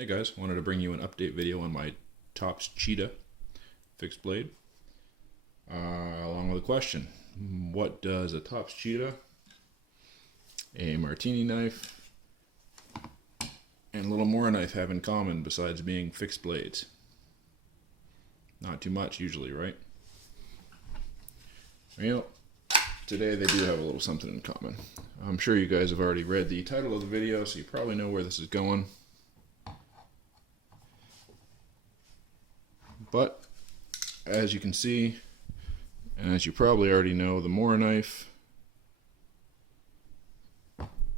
Hey guys, wanted to bring you an update video on my Tops Cheetah fixed blade, along with a question. What does a Tops Cheetah, a martini knife, and a little more knife have in common besides being fixed blades? Not too much usually, right? Well, today they do have a little something in common. I'm sure you guys have already read the title of the video, so you probably know where this is going. But as you can see, and as you probably already know, the Mora knife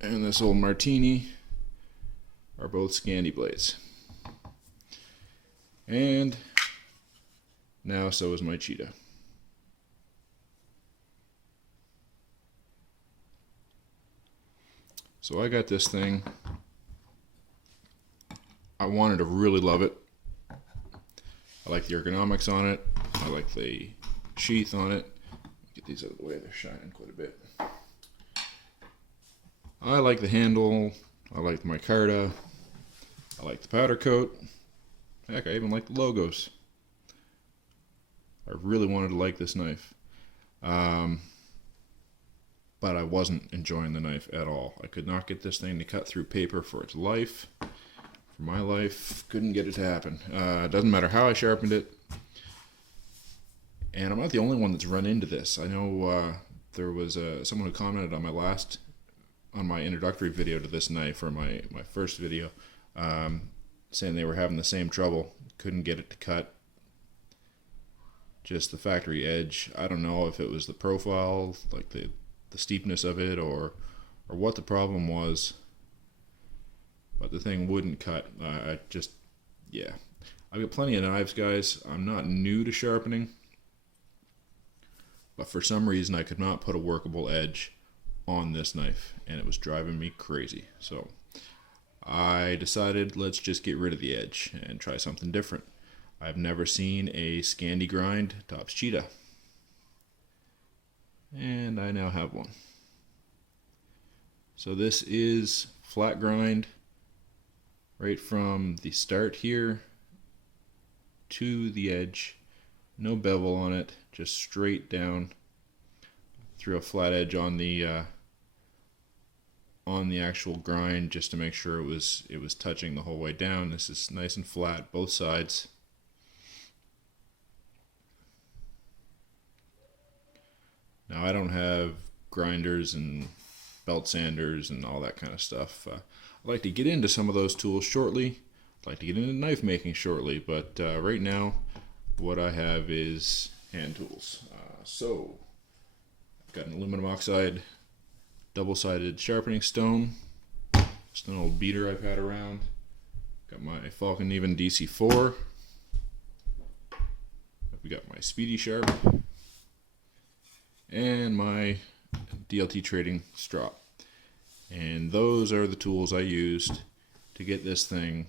and this old martini are both Scandi blades. And now so is my Cheetah. So I got this thing. I wanted to really love it. I like the ergonomics on it. I like the sheath on it. Get these out of the way, they're shining quite a bit. I like the handle. I like my micarta. I like the powder coat. Heck, I even like the logos. I really wanted to like this knife. But I wasn't enjoying the knife at all. I could not get this thing to cut through paper for its life. For my life, couldn't get it to happen. It doesn't matter how I sharpened it. And I'm not the only one that's run into this. I know there was someone who commented on my introductory video to this knife, or my first video, saying they were having the same trouble. Couldn't get it to cut. Just the factory edge. I don't know if it was the profile, like the steepness of it, or what the problem was. But the thing wouldn't cut. I've got plenty of knives, guys. I'm not new to sharpening, but for some reason I could not put a workable edge on this knife, and it was driving me crazy. So I decided, let's just get rid of the edge and try something different. I've never seen a Scandi grind Tops Cheetah, and I now have one. So this is flat grind right from the start here to the edge. No bevel on it, just straight down through a flat edge on the actual grind, just to make sure it was touching the whole way down. This is nice and flat, both sides. Now I don't have grinders and belt sanders and all that kind of stuff. I'd like to get into some of those tools shortly. I'd like to get into knife making shortly, but right now what I have is hand tools. So I've got an aluminum oxide double-sided sharpening stone. Just an old beater I've had around. Got my Falcon Even DC4. We got my Speedy Sharp and my DLT Trading strop. And those are the tools I used to get this thing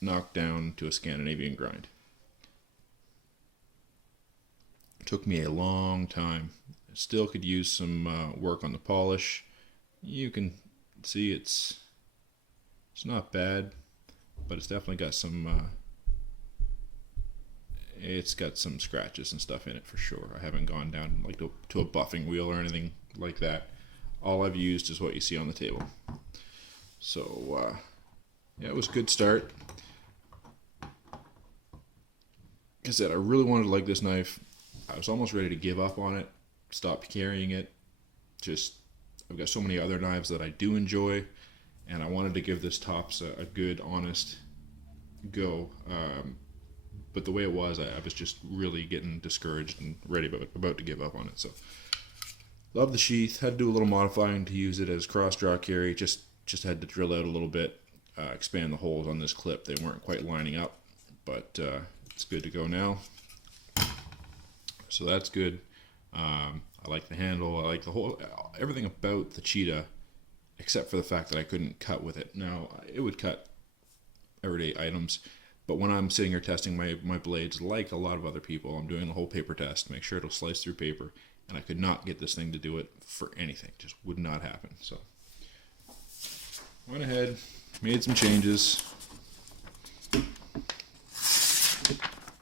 knocked down to a Scandinavian grind. It took me a long time. Still could use some work on the polish. You can see it's not bad, but it's definitely got some scratches and stuff in it for sure. I haven't gone down like to a buffing wheel or anything like that. All I've used is what you see on the table. So yeah, it was a good start. Like I said, I really wanted to like this knife. I was almost ready to give up on it, stop carrying it. I've got so many other knives that I do enjoy, and I wanted to give this Tops a good, honest go. But the way it was, I was just really getting discouraged and ready about to give up on it. So love the sheath. Had to do a little modifying to use it as cross draw carry. Just had to drill out a little bit, expand the holes on this clip. They weren't quite lining up, but it's good to go now. So that's good. I like the handle. I like everything about the Cheetah, except for the fact that I couldn't cut with it. Now, it would cut everyday items, but when I'm sitting here testing my blades, like a lot of other people, I'm doing the whole paper test, make sure it'll slice through paper, and I could not get this thing to do it for anything. Just would not happen. So went ahead, made some changes,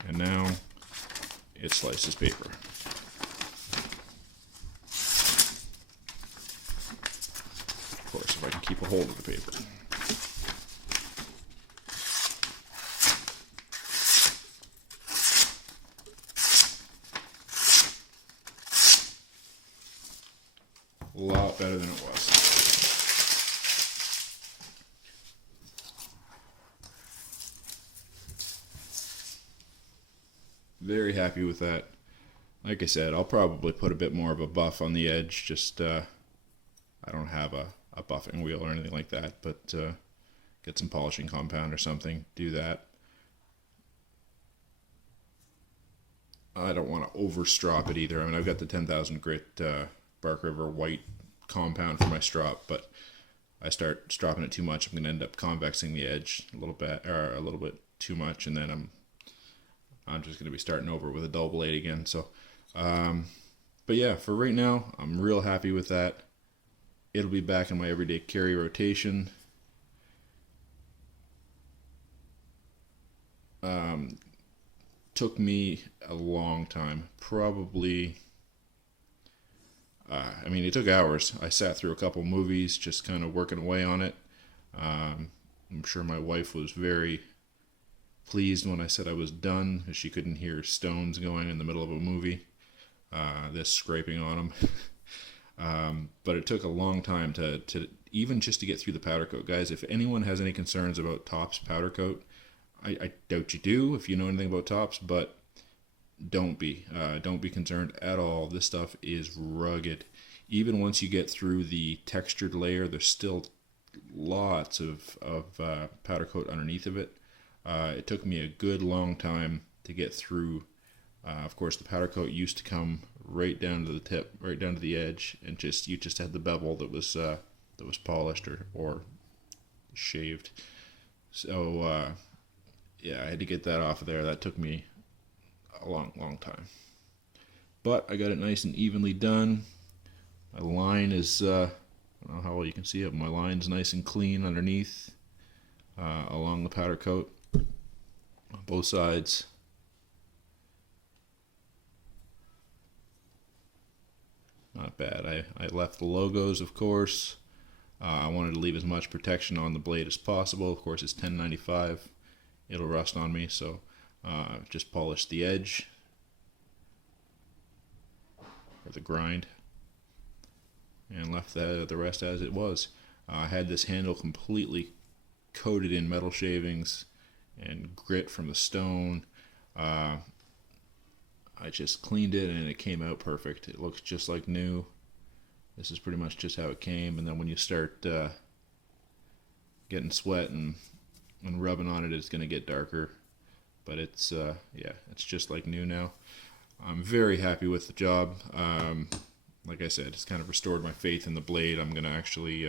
And now it slices paper. Of course, if I can keep a hold of the paper. A lot better than it was. Very happy with that. Like I said, I'll probably put a bit more of a buff on the edge. Just I don't have a buffing wheel or anything like that, but get some polishing compound or something, do that. I don't want to over strop it either. I mean, I've got the 10,000 grit Bark River white compound for my strop, but I start stropping it too much, I'm going to end up convexing the edge a little bit, or a little bit too much, and then I'm just going to be starting over with a dull blade again. So, but yeah, for right now, I'm real happy with that. It'll be back in my everyday carry rotation. Took me a long time, probably. I mean, it took hours. I sat through a couple movies, just kind of working away on it. I'm sure my wife was very pleased when I said I was done, because she couldn't hear stones going in the middle of a movie, this scraping on them. But it took a long time to even just to get through the powder coat. Guys, if anyone has any concerns about Tops powder coat, I doubt you do if you know anything about Tops, but don't be concerned at all. This stuff is rugged. Even once you get through the textured layer, there's still lots of powder coat underneath of it. It took me a good long time to get through. Of course, the powder coat used to come right down to the tip, right down to the edge, and you just had the bevel that was polished or shaved. So yeah, I had to get that off of there. That took me a long time, but I got it nice and evenly done. My line is I don't know how well you can see it, but my line's nice and clean underneath, along the powder coat on both sides. Not bad. I left the logos, of course. I wanted to leave as much protection on the blade as possible. Of course, it's 1095. It'll rust on me, so just polished the edge, or the grind, and left the rest as it was. I had this handle completely coated in metal shavings and grit from the stone. I just cleaned it and it came out perfect. It looks just like new. This is pretty much just how it came, and then when you start getting sweat and rubbing on it, it's going to get darker. But it's yeah, it's just like new now. I'm very happy with the job. Like I said, it's kind of restored my faith in the blade. I'm going to actually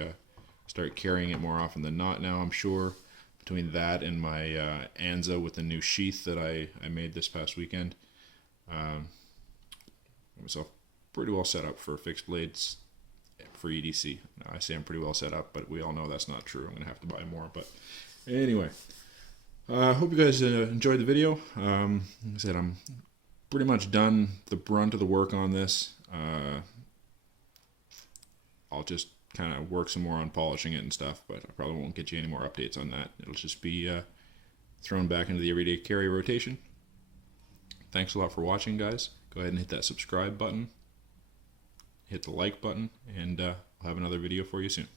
start carrying it more often than not now, I'm sure. Between that and my Anza with the new sheath that I made this past weekend, got myself pretty well set up for fixed blades for EDC. I say I'm pretty well set up, but we all know that's not true. I'm going to have to buy more. But anyway, I hope you guys enjoyed the video. Like I said, I'm pretty much done the brunt of the work on this. I'll just kind of work some more on polishing it and stuff, but I probably won't get you any more updates on that. It'll just be thrown back into the everyday carry rotation. Thanks a lot for watching, guys. Go ahead and hit that subscribe button, hit the like button, and I'll have another video for you soon.